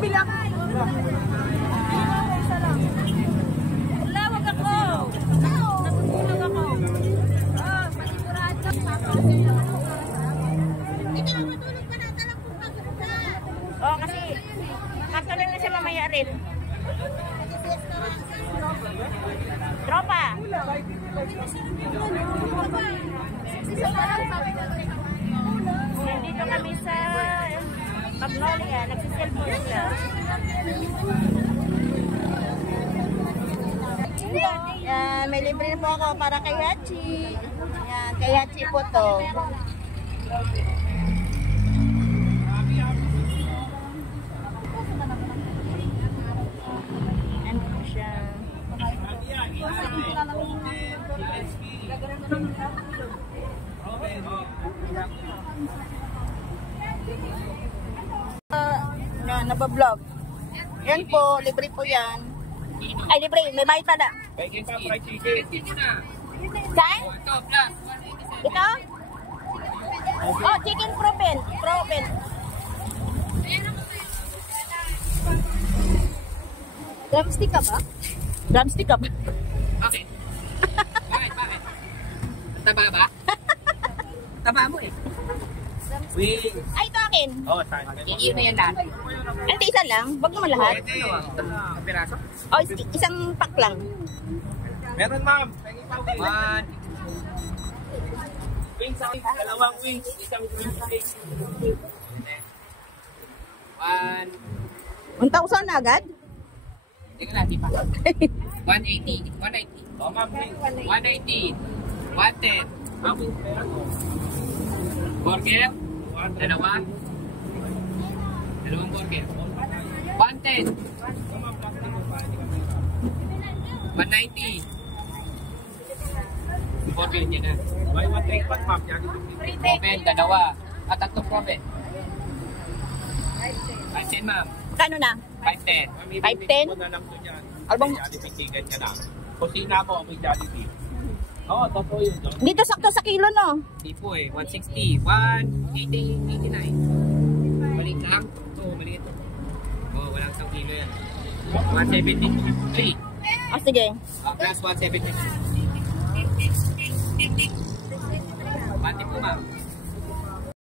bilang. Wala, wag ako. Natutulog ako. Oh, panigurado. Ikaw, matulog ka na. Talang kung pagod ka. Oh, kasi matulog na siya mamaya rin. Tropa. Nandito kami sa Magnolia. Nagsiselfon sila. May libre po ako para kay Hachi. Yan, kay Hachi po to. Ano po siya? Nabablog. Yan po, libre po yan. Ay, libre. May bayad pa na. Saan? Ito? Oh, chicken proven. Proven. Drumstick ka ba? Drumstick ka ba? Okay. Bakit? Taba ba? Taba mo eh. Ay, ito akin. Oo, saan? Iiyo na yan lahat. Ano, isa lang? Wag naman lahat. Piraso? Oh, isang pack lang. Meron, ma'am. One. Wings, dalawang wings. Isang wings. One. 1,000 na agad? Tingnan natin pa. 180. 190. Oh, ma'am. 190. 110. Burger. Dalawang burger. 110. 190. Burger niya na. Buy one take one, ma'am. Proven, dalawa. At tatlong proven. 510, ma'am. Kano na? 510. 510? Albang... Jollibee ka na. Kusina mo, may Jollibee. Oo, totoo yun. Dito sakto sa kilo, no? Hindi po eh. 160. 180. 89. Maliit lang. Oo, maliit. Oo, walang isang kilo yan. 173. Oh, sige. Plus 173. Bati po, ma'am.